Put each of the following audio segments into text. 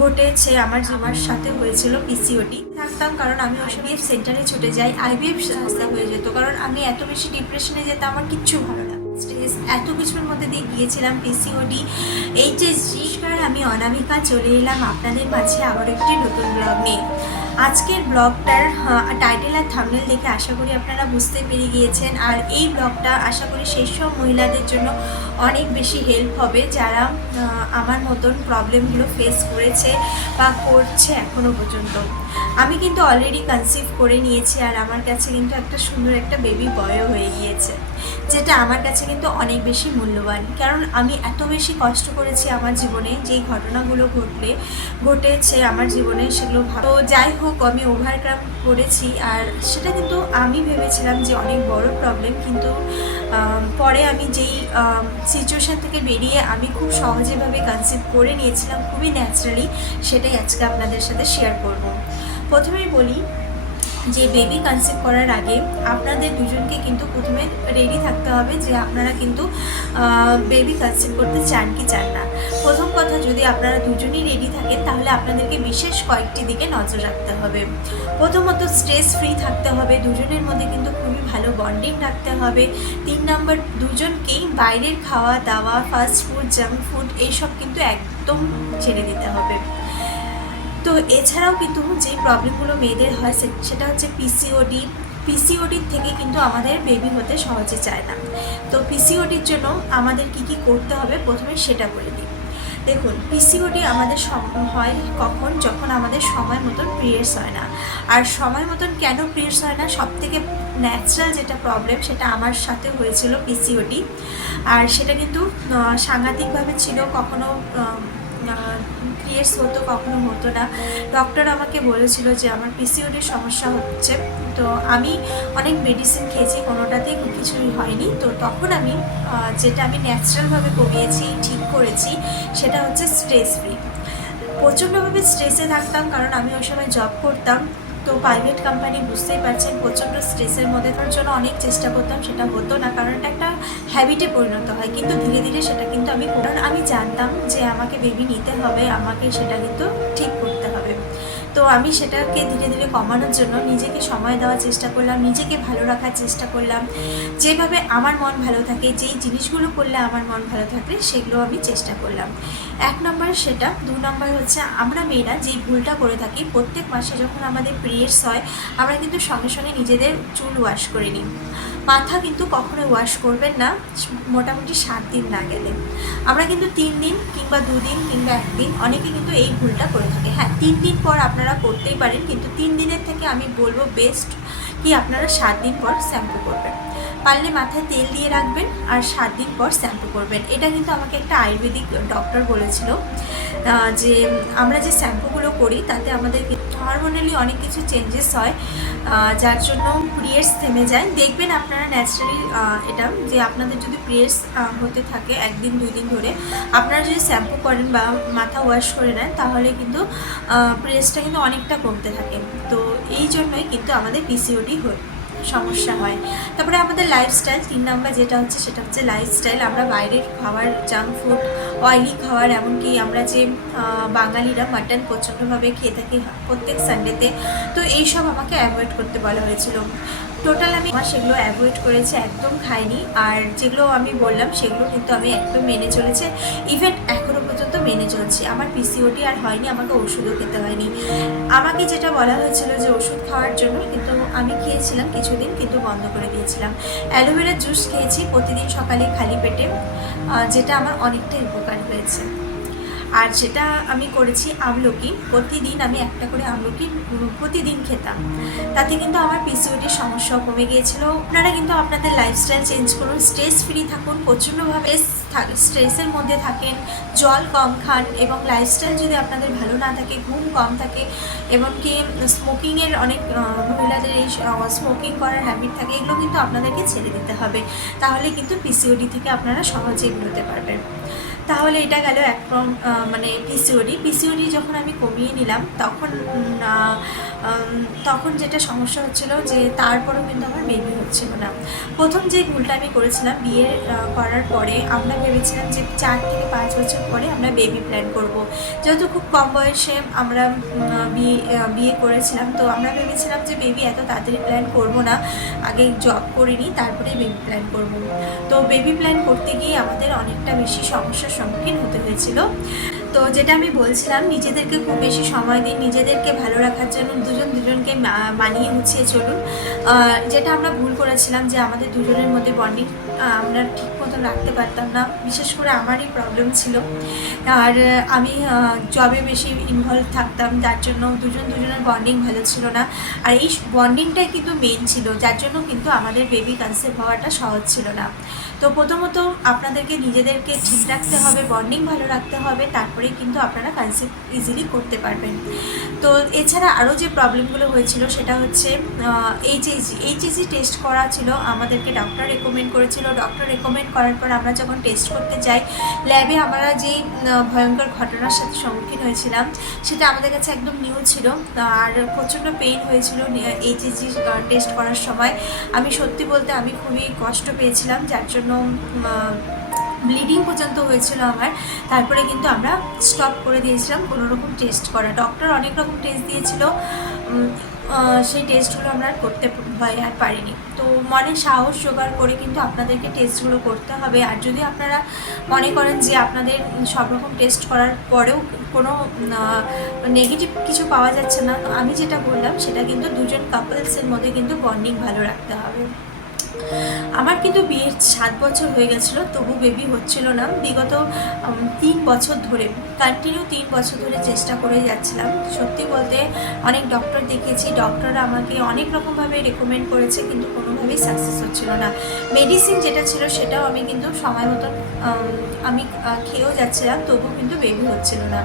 ঘটেছে আমার সাথে হয়েছিল পিসিওডি থাকতাম, কারণ আমি ওই আইভিএফ সেন্টারে ছুটে যাই, আইভিএফ রাস্তা হয়ে যেত, কারণ আমি এত বেশি ডিপ্রেশনে যেতাম, আমার কিচ্ছু ভালো না, স্ট্রেস এত কিছুর মধ্যে দিয়ে গিয়েছিলাম। PCOD HSG. আমি অনামিকা চলে এলাম আপনাদের মাঝে আবার একটি নতুন ব্লগ নিয়ে। আজকের ব্লগটার টাইটেল আর থাম্বনেল দেখে আশা করি আপনারা বুঝতে পেরে গিয়েছেন, আর এই ব্লগটা আশা করি সেই সব মহিলাদের জন্য অনেক বেশি হেল্প হবে যারা আমার মতন প্রবলেমগুলো ফেস করেছে বা করছে এখনও পর্যন্ত। আমি কিন্তু অলরেডি কনসিভ করে নিয়েছি, আর আমার কাছে কিন্তু একটা সুন্দর একটা বেবি বয়ও হয়ে গিয়েছে, যেটা আমার কাছে কিন্তু অনেক বেশি মূল্যবান, কারণ আমি এত বেশি কষ্ট করেছি আমার জীবনে, যেই ঘটনাগুলো ঘটেছে আমার জীবনে সেগুলো ভালো। যাই হোক, আমি ওভারকাম করেছি, আর সেটা কিন্তু আমি ভেবেছিলাম যে অনেক বড় প্রবলেম, কিন্তু পরে আমি যেই সিচুয়েশান থেকে বেরিয়ে আমি খুব সহজেভাবে কনসিভ করে নিয়েছিলাম, খুবই ন্যাচারালি, সেটাই আজকে আপনাদের সাথে শেয়ার করব। প্রথমেই বলি যে বেবি কনসিভ করার আগে আপনাদের দুজনকে কিন্তু প্রথমে রেডি থাকতে হবে যে আপনারা কিন্তু বেবি কনসিভ করতে চান কি চান না। প্রথম কথা, যদি আপনারা দুজনই রেডি থাকেন তাহলে আপনাদেরকে বিশেষ কয়েকটি দিকে নজর রাখতে হবে। প্রথমত, স্ট্রেস ফ্রি থাকতে হবে, দুজনের মধ্যে কিন্তু খুবই ভালো বন্ডিং রাখতে হবে। 3 নম্বর, দুজনকেই বাইরের খাওয়া দাওয়া, ফাস্ট ফুড, জাঙ্ক ফুড এইসব কিন্তু একদম ছেড়ে দিতে হবে। তো এছাড়াও কিন্তু যে প্রবলেমগুলো মেয়েদের হয় সেটা হচ্ছে পিসিওডির থেকে কিন্তু আমাদের বেবি হতে সহজে চায় না। তো পিসিওডির জন্য আমাদের কি করতে হবে প্রথমে সেটা বলে দিই। দেখুন, পিসিওডি আমাদের হয় কখন, যখন আমাদের সময় মতন পিরিয়ডস হয় না। আর সময় মতন কেন পিরিয়ডস হয় না, সবথেকে ন্যাচারাল যেটা প্রবলেম সেটা আমার সাথে হয়েছিল পিসিওডি, আর সেটা কিন্তু সাংঘাতিকভাবে ছিল, কখনো পিরিয়ডস হতো কখনো হতো না। ডক্টর আমাকে বলেছিল যে আমার পিসিওডির সমস্যা হচ্ছে, তো আমি অনেক মেডিসিন খেয়েছি, কোনোটাতেই কিছুই হয়নি। তো তখন আমি যেটা আমি ন্যাচারালভাবে কমিয়েছি, ঠিক করেছি, সেটা হচ্ছে স্ট্রেস ফ্রি। প্রচণ্ডভাবে স্ট্রেসে থাকতাম, কারণ আমি ওই সময় জব করতাম, তো প্রাইভেট কোম্পানি, বুঝতেই পারছেন, প্রচণ্ড স্ট্রেসের মধ্যে তার জন্য অনেক চেষ্টা করতাম, সেটা হতো না, কারণ এটা একটা হ্যাবিটে পরিণত হয়, কিন্তু ধীরে ধীরে সেটা কিন্তু আমি জানতাম যে আমাকে বেবি নিতে হবে, আমাকে সেটা কিন্তু ঠিক করতে হবে। তো আমি সেটাকে ধীরে ধীরে কমানোর জন্য নিজেকে সময় দেওয়ার চেষ্টা করলাম, নিজেকে ভালো রাখার চেষ্টা করলাম, যেভাবে আমার মন ভালো থাকে, যেই জিনিসগুলো করলে আমার মন ভালো থাকে সেগুলো আমি চেষ্টা করলাম। 1 নম্বর সেটা। 2 নম্বর হচ্ছে, আমরা মেয়েরা যেই ভুলটা করে থাকি, প্রত্যেক মাসে যখন আমাদের পিরিয়ডস হয় আমরা কিন্তু সঙ্গে সঙ্গে নিজেদের চুল ওয়াশ করে নিই, মাথা কিন্তু কখনো ওয়াশ করবেন না মোটামুটি 7 দিন না গেলে। আমরা কিন্তু 3 দিন কিংবা 2 দিন কিংবা 1 দিন, অনেকে কিন্তু এই ভুলটা করে থাকে। হ্যাঁ, 3 দিন পর আপনারা করতেই পারেন, কিন্তু 3 দিনের থেকে আমি বলবো বেস্ট কি আপনারা 7 দিন পর শ্যাম্পু করবেন, পারলে মাথায় তেল দিয়ে রাখবেন আর 7 দিন পর শ্যাম্পু করবেন। এটা কিন্তু আমাকে একটা আয়ুর্বেদিক ডক্টর বলেছিল, যে আমরা যে শ্যাম্পুগুলো করি তাতে আমাদের হরমোনালি অনেক কিছু চেঞ্জেস হয়, যার জন্য পিরিয়ডস থেমে যায়। দেখবেন আপনারা ন্যাচারালি এটা, যে আপনাদের যদি পিরিয়ডস হতে থাকে 1 দিন 2 দিন ধরে, আপনারা যদি শ্যাম্পু করেন বা মাথা ওয়াশ করে নেন, তাহলে কিন্তু পিরিয়ডসটা কিন্তু অনেকটা কমতে থাকে। তো এই জন্যই কিন্তু আমাদের পিসিওডি সমস্যা হয়। তারপরে আমাদের লাইফস্টাইল, 3 নাম্বার যেটা হচ্ছে সেটা হচ্ছে লাইফস্টাইল। আমরা বাইরের খাবার, জাঙ্ক ফুড, অয়েলি খাবার, এমনকি আমরা যে বাঙালিরা মাটন প্রচণ্ডভাবে খেয়ে থাকি প্রত্যেক সানডেতে, তো এইসব আমাকে অ্যাভয়েড করতে বলা হয়েছিল। টোটাল আমি সেগুলো অ্যাভয়েড করেছি, একদম খাইনি, আর যেগুলো আমি বললাম সেগুলো কিন্তু আমি একদম মেনে চলেছি, ইভেন এখনও পর্যন্ত মেনে চলছি। আমার পিসিওডি আর হয়নি, আমাকে ওষুধও খেতে হয়নি। আমাকে যেটা বলা হয়েছিল যে ওষুধ খাওয়ার জন্য, কিন্তু আমি খেয়েছিলাম কিছুদিন, কিন্তু বন্ধ করে দিয়েছিলাম। অ্যালোভেরা জুস খেয়েছি প্রতিদিন সকালে খালি পেটে, যেটা আমার অনেকটাই উপকার হয়েছে। আর যেটা আমি করেছি আমলকি, প্রতিদিন আমি একটা করে আমলকি প্রতিদিন খেতাম, তাতে কিন্তু আমার পিসিওডির সমস্যাও কমে গিয়েছিল। আপনারা কিন্তু আপনাদের লাইফস্টাইল চেঞ্জ করুন, স্ট্রেস ফ্রি থাকুন, প্রচণ্ডভাবে স্ট্রেসের মধ্যে থাকেন, জল কম খান, এবং লাইফস্টাইল যদি আপনাদের ভালো না থাকে, ঘুম কম থাকে, এবং কি স্মোকিংয়ের অনেক মহিলাদের এই স্মোকিং করার হ্যাবিট থাকে, এগুলো কিন্তু আপনাদেরকে ছেড়ে দিতে হবে, তাহলে কিন্তু পিসিওডি থেকে আপনারা সহজেই বেরোতে পারবেন। তাহলে এটা গেল এক মানে পিসিওডি যখন আমি কমিয়ে নিলাম তখন যেটা সমস্যা হচ্ছিল যে তারপরেও কিন্তু আমার বেবি হচ্ছিল না। প্রথম যে ভুলটা আমি করেছিলাম, বিয়ে করার পরে আমরা ভেবেছিলাম যে 4 থেকে 5 বছর পরে আমরা বেবি প্ল্যান করব। যেহেতু খুব কম বয়সে আমরা বিয়ে করেছিলাম, তো আমরা ভেবেছিলাম যে বেবি এত তাড়াতাড়ি প্ল্যান করব না, আগে জব করে নিই তারপরে বেবি প্ল্যান করব। তো বেবি প্ল্যান করতে গিয়ে আমাদের অনেকটা বেশি সমস্যার সম্মুখীন হতে হয়েছিল। তো যেটা আমি বলছিলাম, নিজেদেরকে খুব বেশি সময় দিন, নিজেদেরকে ভালো রাখার জন্য দুজনকে মানিয়ে গুছিয়ে চলুন। যেটা আমরা ভুল করেছিলাম যে আমাদের দুজনের মধ্যে বন্ডিং আমরা ঠিক মতন রাখতে পারতাম না। বিশেষ করে আমারই প্রবলেম ছিল, আর আমি জবে বেশি ইনভলভ থাকতাম, যার জন্য দুজনের বন্ডিং ভালো ছিল না। আর এই বন্ডিংটাই কিন্তু মেন ছিল, যার জন্য কিন্তু আমাদের বেবি কনসেপ্ট হওয়াটা সহজ ছিল না। তো প্রথমত আপনাদেরকে নিজেদেরকে ঠিক রাখতে হবে, বন্ডিং ভালো রাখতে হবে, তারপরে কিন্তু আপনারা কনসেপ্ট ইজিলি করতে পারবেন। তো এছাড়া আরও যে প্রবলেমগুলো হয়েছিল সেটা হচ্ছে এইচএসজি টেস্ট করা ছিল, আমাদেরকে ডক্টর রেকমেন্ড করেছিল। ডক্টর রেকমেন্ড করার পর আমরা যখন টেস্ট করতে যাই ল্যাবে, আমরা যেই ভয়ঙ্কর ঘটনার সাথে সম্মুখীন হয়েছিলাম সেটা আমাদের কাছে একদম নিউ ছিল। আর প্রচণ্ড পেইন হয়েছিল এইচএসজি টেস্ট করার সময়। আমি সত্যি বলতে আমি খুবই কষ্ট পেয়েছিলাম, যার জন্য ব্লিডিং পর্যন্ত হয়েছিল আমার। তারপরে কিন্তু আমরা স্টপ করে দিয়েছিলাম কোনো রকম টেস্ট করা। ডক্টর অনেক রকম টেস্ট দিয়েছিল, সেই টেস্টগুলো আমরা করতে ভয় আর পারিনি। তো মনে সাহস জোগাড় করে কিন্তু আপনাদেরকে টেস্টগুলো করতে হবে। আর যদি আপনারা মনে করেন যে আপনাদের সব রকম টেস্ট করার পরেও কোনো নেগেটিভ কিছু পাওয়া যাচ্ছে না, তো আমি যেটা বললাম সেটা কিন্তু দুজন কাপলসের মধ্যে কিন্তু বন্ডিং ভালো রাখতে হবে। আমার কিন্তু বিয়ের 7 বছর হয়ে গেছিলো, তবু বেবি হচ্ছিল না। বিগত 3 বছর ধরে কন্টিনিউ 3 বছর ধরে চেষ্টা করে যাচ্ছিলাম। সত্যি বলতে অনেক ডক্টর দেখিয়েছি, ডক্টররা আমাকে অনেক রকমভাবে রেকমেন্ড করেছে, কিন্তু কোনোভাবেই সাকসেস হচ্ছিল না। মেডিসিন যেটা ছিল সেটাও আমি কিন্তু সময় মতন আমি খেয়েও যাচ্ছিলাম, তবু কিন্তু বেবি হচ্ছিল না।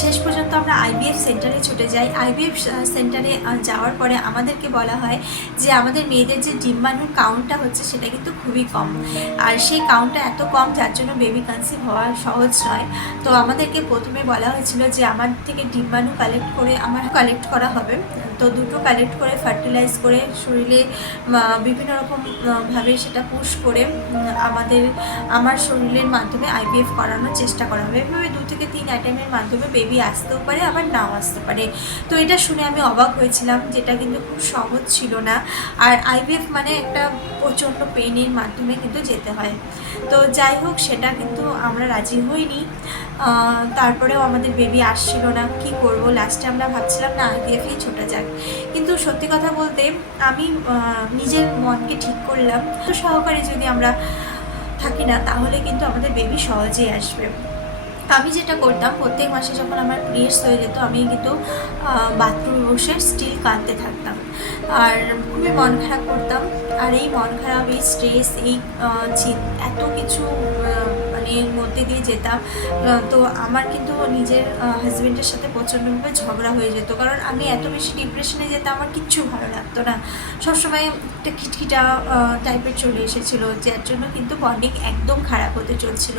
শেষ পর্যন্ত আমরা আইভিএফ সেন্টারে ছুটে যাই। আইভিএফ সেন্টারে যাওয়ার পরে আমাদেরকে বলা হয় যে আমাদের মেয়েদের যে ডিম্বাণুর কাউন্টটা হচ্ছে সেটা কিন্তু খুবই কম, আর সেই কাউন্টটা এত কম যার জন্য বেবি কনসিভ হওয়া সহজ নয়। তো আমাদেরকে প্রথমে বলা হয়েছিল যে আমার থেকে ডিম্বাণু কালেক্ট করা হবে। তো দুটো কালেক্ট করে ফার্টিলাইজ করে শরীরে বিভিন্ন রকম ভাবে সেটা পুশ করে আমার শরীরের মাধ্যমে আইভিএফ করানোর চেষ্টা করা হবে। এভাবে 2 থেকে 3 আইটেমের মাধ্যমে বেবি আসতেও পারে, আবার নাও আসতে পারে। তো এটা শুনে আমি অবাক হয়েছিলাম, যেটা কিন্তু খুব সহজ ছিল না। আর আইভিএফ মানে একটা প্রচণ্ড পেইনের মাধ্যমে কিন্তু যেতে হয়। তো যাই হোক, সেটা কিন্তু আমরা রাজি হইনি। তারপরেও আমাদের বেবি আসছিল না, কি করব। লাস্টে আমরা ভাবছিলাম না আইভিএফই ছোটা যাক। কিন্তু সত্যি কথা বলতে আমি নিজের মনকে ঠিক করলাম, তো সহকারে যদি আমরা থাকি না তাহলে কিন্তু আমাদের বেবি সহজেই আসবে। আমি যেটা করতাম, প্রত্যেক মাসে যখন আমার পিরিয়ডস হয়ে যেত আমি কিন্তু বাথরুমে বসে স্টিল কাঁদতে থাকতাম, আর খুবই মন খারাপ করতাম। আর এই মন খারাপ, এই স্ট্রেস, এই এত কিছু মানে এর মধ্যে দিয়ে যেতাম। তো আমার কিন্তু নিজের হাজব্যান্ডের সাথে প্রচণ্ডভাবে ঝগড়া হয়ে যেত, কারণ আমি এত বেশি ডিপ্রেশনে যেতাম, আমার কিচ্ছু ভালো লাগতো না। সবসময় একটা খিটখিটা টাইপের চলে এসেছিলো, যার জন্য কিন্তু বন্ডিং একদম খারাপ হতে চলছিল।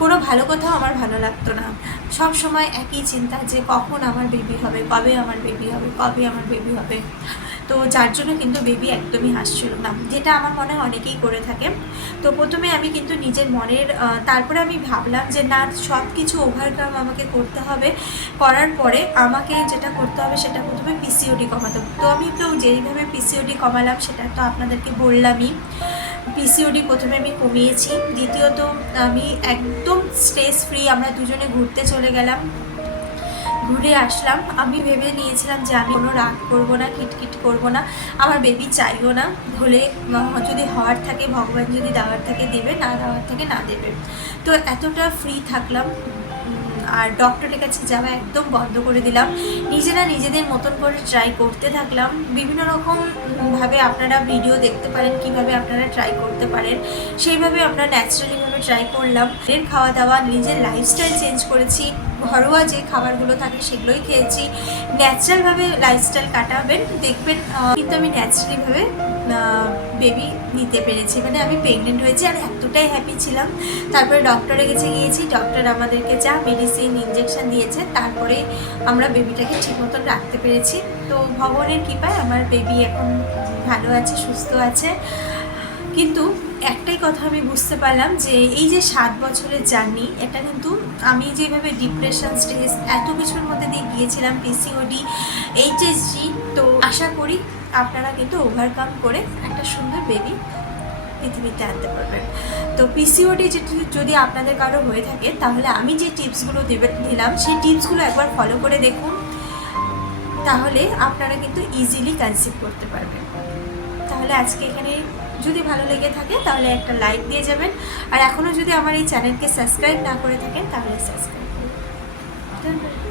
কোনো ভালো কথাও আমার ভালো লাগতো না। সব সময় একই চিন্তা যে কখন আমার বেবি হবে, কবে আমার বেবি হবে, কবে আমার বেবি হবে। তো যার জন্য কিন্তু বেবি একদমই আসছিল না, যেটা আমার মনে হয় অনেকেই করে থাকে। তো প্রথমে আমি কিন্তু নিজের মনের তারপরে আমি ভাবলাম যে না, সব কিছু ওভারকাম আমাকে করতে হবে। করার পরে আমাকে যেটা করতে হবে সেটা প্রথমে পিসিওডি কমাতে হবে। তো আমি তো যেইভাবে পিসিওডি কমালাম সেটা তো আপনাদেরকে বললামই। পিসিওডি প্রথমে আমি কমিয়েছি, দ্বিতীয়ত আমি একদম স্ট্রেস ফ্রি, আমরা দুজনে ঘুরতে চলে গেলাম, ঘুরে আসলাম। আমি ভেবে নিয়েছিলাম যে আমি কোনো রাগ করবো না, খিটখিট করবো না, আমার বেবি চাইও না, হলে যদি হওয়ার থাকে ভগবান যদি দেওয়ার থাকে দেবে, না দেওয়ার থেকে না দেবে। তো এতটা ফ্রি থাকলাম। আর ডক্টরের কাছে যাওয়া একদম বন্ধ করে দিলাম, নিজেরা নিজেদের মতন করে ট্রাই করতে থাকলাম। বিভিন্ন রকমভাবে আপনারা ভিডিও দেখতে পারেন কীভাবে আপনারা ট্রাই করতে পারেন, সেইভাবে আমরা ন্যাচারালিভাবে ট্রাই করলাম। এর খাওয়া দাওয়া, নিজের লাইফস্টাইল চেঞ্জ করেছি, ঘরোয়া যে খাবারগুলো থাকে সেগুলোই খেয়েছি। ন্যাচারালভাবে লাইফস্টাইল কাটাবেন, দেখবেন কিন্তু আমি ন্যাচারালিভাবে বেবি নিতে পেরেছি, মানে আমি প্রেগনেন্ট হয়েছি আর এতটাই হ্যাপি ছিলাম। তারপরে ডক্টরের কাছে গিয়েছি, ডক্টর আমাদেরকে যা মেডিসিন ইঞ্জেকশন দিয়েছে, তারপরে আমরা বেবিটাকে ঠিক মতন রাখতে পেরেছি। তো ভগবানের কৃপায় আমার বেবি এখন ভালো আছে, সুস্থ আছে। কিন্তু একটাই কথা আমি বুঝতে পারলাম যে এই যে 7 বছরের জার্নি, এটা কিন্তু আমি যেভাবে ডিপ্রেশন, স্ট্রেস এত কিছুর মধ্যে দিয়ে গিয়েছিলাম, পিসিওডি, এইচএসজি, তো আশা করি আপনারা কিন্তু ওভারকাম করে একটা সুন্দর বেবি পৃথিবীতে আনতে পারবেন। তো পিসিওডি যদি আপনাদের কারো হয়ে থাকে, তাহলে আমি যে টিপসগুলো দিলাম সেই টিপসগুলো একবার ফলো করে দেখুন, তাহলে আপনারা কিন্তু ইজিলি কনসিভ করতে পারবেন। তাহলে আজকে এখানে যদি ভালো লেগে থাকে তাহলে একটা লাইক দিয়ে যাবেন, আর এখনও যদি আমার এই চ্যানেলকে সাবস্ক্রাইব না করে থাকেন তাহলে সাবস্ক্রাইব করুন। ধন্যবাদ।